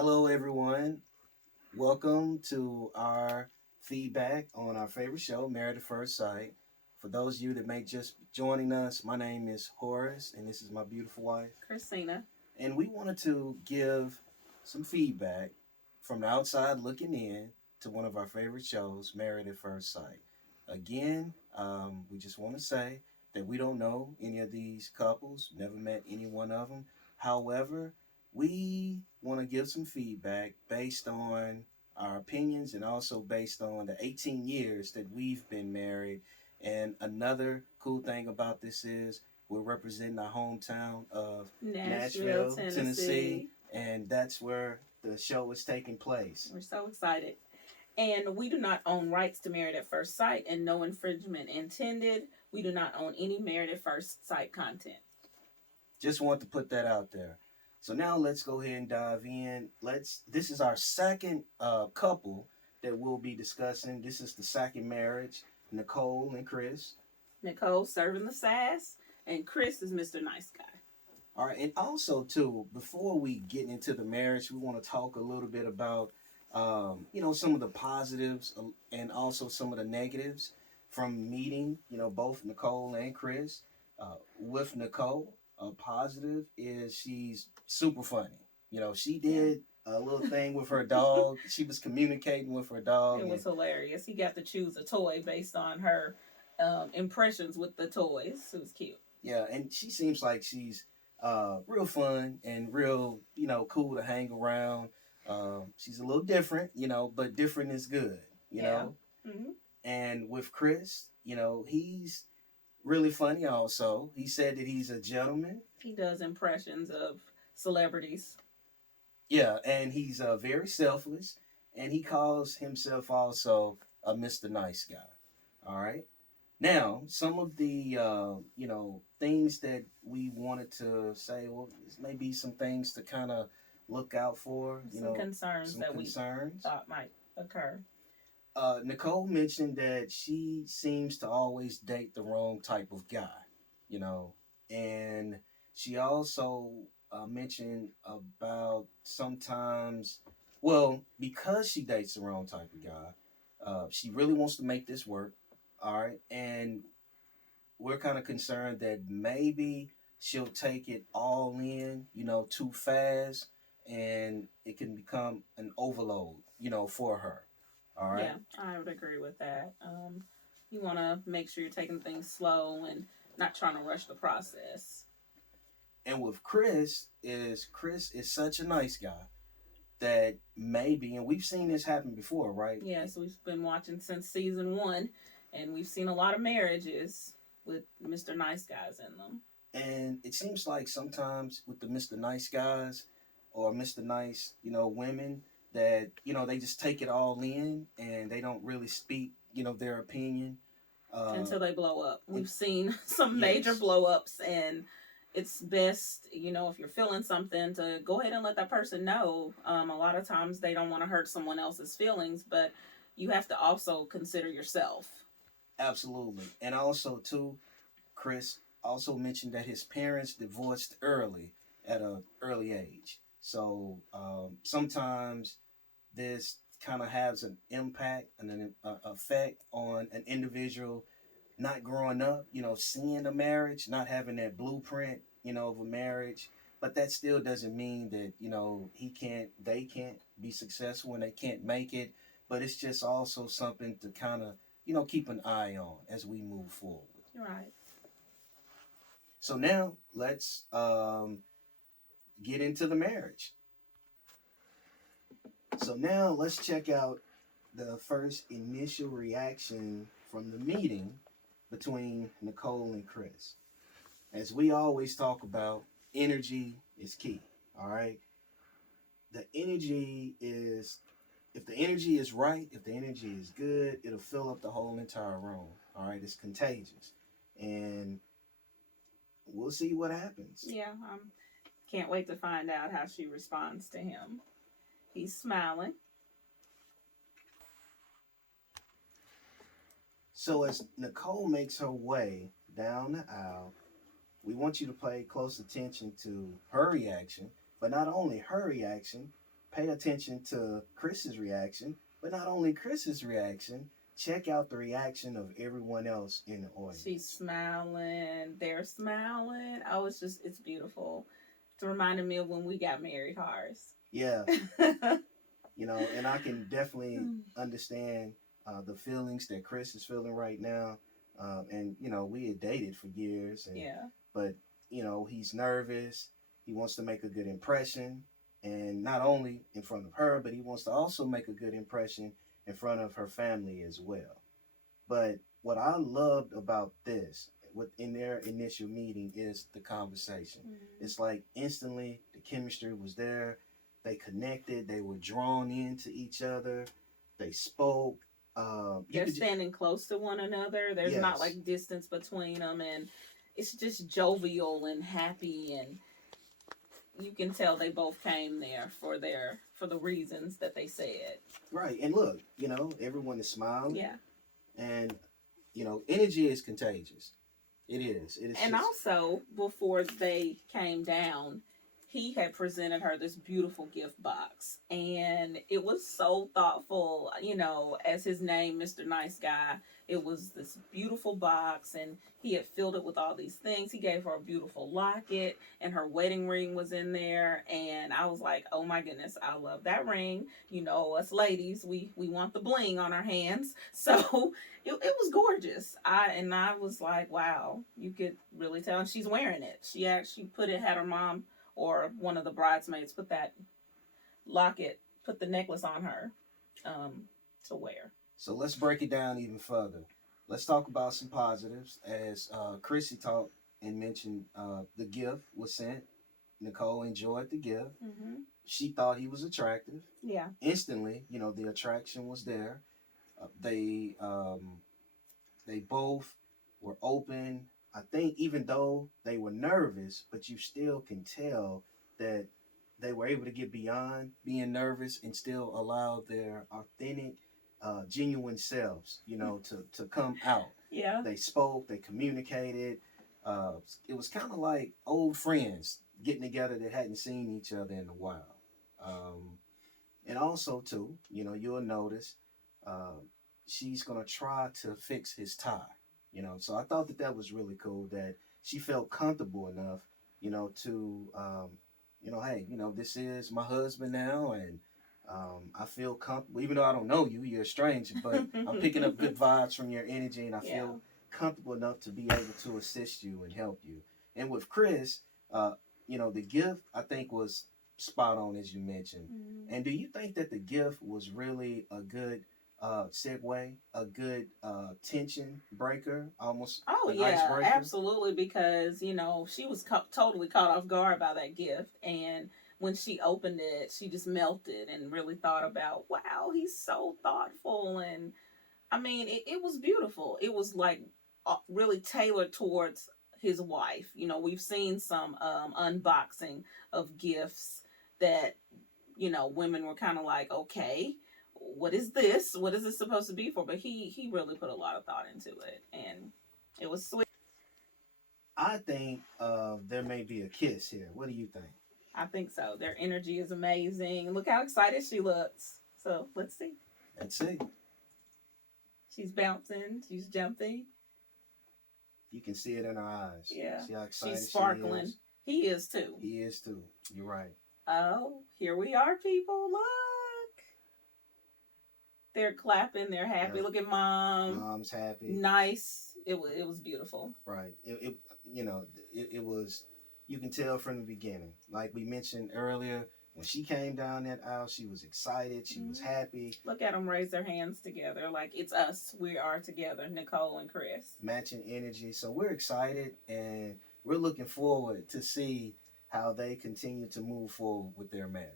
Hello, everyone. Welcome to our feedback on our favorite show, Married at First Sight. For those of you that may just be joining us, my name is Horace, and this is my beautiful wife. Christina. And we wanted to give some feedback from the outside looking in to one of our favorite shows, Married at First Sight. Again, we just want to say that we don't know any of these couples, never met any one of them. However, we want to give some feedback based on our opinions and also based on the 18 years that we've been married. And another cool thing about this is we're representing our hometown of Nashville, Nashville, Tennessee, Tennessee. and that's where the show is taking place. We're so excited. And we do not own rights to Married at First Sight and no infringement intended. We do not own any Married at First Sight content. Just want to put that out there. So now let's go ahead and dive in. This is our second couple that we'll be discussing. This is the second marriage, Nicole and Chris. Nicole serving the sass, and Chris is Mr. Nice Guy. All right, and also too, before we get into the marriage, we want to talk a little bit about, some of the positives and also some of the negatives from meeting, both Nicole and Chris. With Nicole, a positive is she's super funny. She Yeah. did a little thing with her dog. She was communicating with her dog. It was hilarious. He got to choose a toy based on her impressions with the toys. It was cute. Yeah, and she seems like she's real fun and real, cool to hang around. She's a little different, but different is good, you Yeah. know. Mm-hmm. And with Chris, he's really funny also. He said that he's a gentleman. He does impressions of celebrities. Yeah, and he's very selfless, and he calls himself also a Mr. Nice Guy. All right. Now, some of the things that we wanted to say, well, this may be some things to kind of look out for. Some concerns Some that we concerns. thought might occur. Nicole mentioned that she seems to always date the wrong type of guy, and she also mentioned about sometimes, well, because she dates the wrong type of guy, she really wants to make this work. All right, and we're kind of concerned that maybe she'll take it all in, too fast, and it can become an overload, for her. All right. Yeah, I would agree with that. You want to make sure you're taking things slow and not trying to rush the process. And with Chris is such a nice guy that maybe, and we've seen this happen before, right? Yes, we've been watching since season one, and we've seen a lot of marriages with Mr. Nice Guys in them. And it seems like sometimes with the Mr. Nice guys or Mr. Nice, women that, they just take it all in and they don't really speak, their opinion. Until they blow up. We've seen some Yes. major blow ups, and it's best, if you're feeling something, to go ahead and let that person know. A lot of times they don't want to hurt someone else's feelings, but you have to also consider yourself. Absolutely. And also, too, Chris also mentioned that his parents divorced early at an early age. So sometimes this kind of has an impact and an effect on an individual not growing up, seeing a marriage, not having that blueprint, of a marriage. But that still doesn't mean that, they can't be successful and they can't make it. But it's just also something to kind of, keep an eye on as we move forward. Right. So now let's get into the marriage. So now let's check out the first initial reaction from the meeting between Nicole and Chris. As we always talk about, energy is key. All right. The energy is, if the energy is right, if the energy is good, it'll fill up the whole entire room. All right. It's contagious. And we'll see what happens. Yeah, can't wait to find out how she responds to him. He's smiling. So as Nicole makes her way down the aisle, we want you to pay close attention to her reaction, but not only her reaction, pay attention to Chris's reaction, but not only Chris's reaction, check out the reaction of everyone else in the She's audience. smiling. They're smiling. Oh, it's beautiful. It's reminding me of when we got married, Horace. Yeah, and I can definitely understand the feelings that Chris is feeling right now. And we had dated for years, Yeah. but he's nervous. He wants to make a good impression, and not only in front of her, but he wants to also make a good impression in front of her family as well. But what I loved about this, within their initial meeting, is the conversation. Mm-hmm. It's like instantly the chemistry was there. They connected. They were drawn into each other. They spoke. They're standing close to one another. There's not Yes. like distance between them, and it's just jovial and happy, and you can tell they both came there for the reasons that they said. Right. And look, everyone is smiling. Yeah. And energy is contagious. It is. It is. And also, before they came down, he had presented her this beautiful gift box. And it was so thoughtful, as his name, Mr. Nice Guy. It was this beautiful box, and he had filled it with all these things. He gave her a beautiful locket, and her wedding ring was in there. And I was like, oh my goodness, I love that ring. Us ladies, we want the bling on our hands. So it was gorgeous. I was like, wow, you could really tell. And she's wearing it. She actually had her mom or one of the bridesmaids put that put the necklace on her to wear. So let's break it down even further. Let's talk about some positives. As Chrissy talked and mentioned, the gift was sent. Nicole enjoyed the gift. Mm-hmm. She thought he was attractive. Yeah. Instantly, the attraction was there. They both were open. I think even though they were nervous, but you still can tell that they were able to get beyond being nervous and still allow their authentic, genuine selves, to come out. Yeah. They spoke, they communicated. It was kind of like old friends getting together that hadn't seen each other in a while. And also, too, you'll notice she's going to try to fix his tie. So I thought that was really cool that she felt comfortable enough, to, hey, this is my husband now, and I feel comfortable, even though I don't know you, you're a stranger, but I'm picking up good vibes from your energy, and I feel comfortable enough to be able to assist you and help you. And with Chris, the gift, I think, was spot on, as you mentioned. Mm-hmm. And do you think that the gift was really a good segue, a good tension breaker, almost? Oh an yeah, icebreaker? absolutely. Because she was totally caught off guard by that gift, and when she opened it, she just melted and really thought about, wow, he's so thoughtful, and I mean, it was beautiful. It was like really tailored towards his wife. We've seen some unboxing of gifts that women were kind of like, okay, what is this? What is this supposed to be for? But he really put a lot of thought into it, and it was sweet. I think there may be a kiss here. What do you think? I think so. Their energy is amazing. Look how excited she looks. So let's see. Let's see. She's bouncing. She's jumping. You can see it in her eyes. Yeah. See how excited She's sparkling. she is? He is too. He is too. You're right. Oh, here we are, people. Look. They're clapping. They're happy. Yeah. Look at mom. Mom's happy. Nice. It was beautiful. Right. It was, you can tell from the beginning. Like we mentioned earlier, when she came down that aisle, she was excited. She was happy. Look at them raise their hands together. Like, it's us. We are together, Nicole and Chris. Matching energy. So we're excited, and we're looking forward to see how they continue to move forward with their marriage.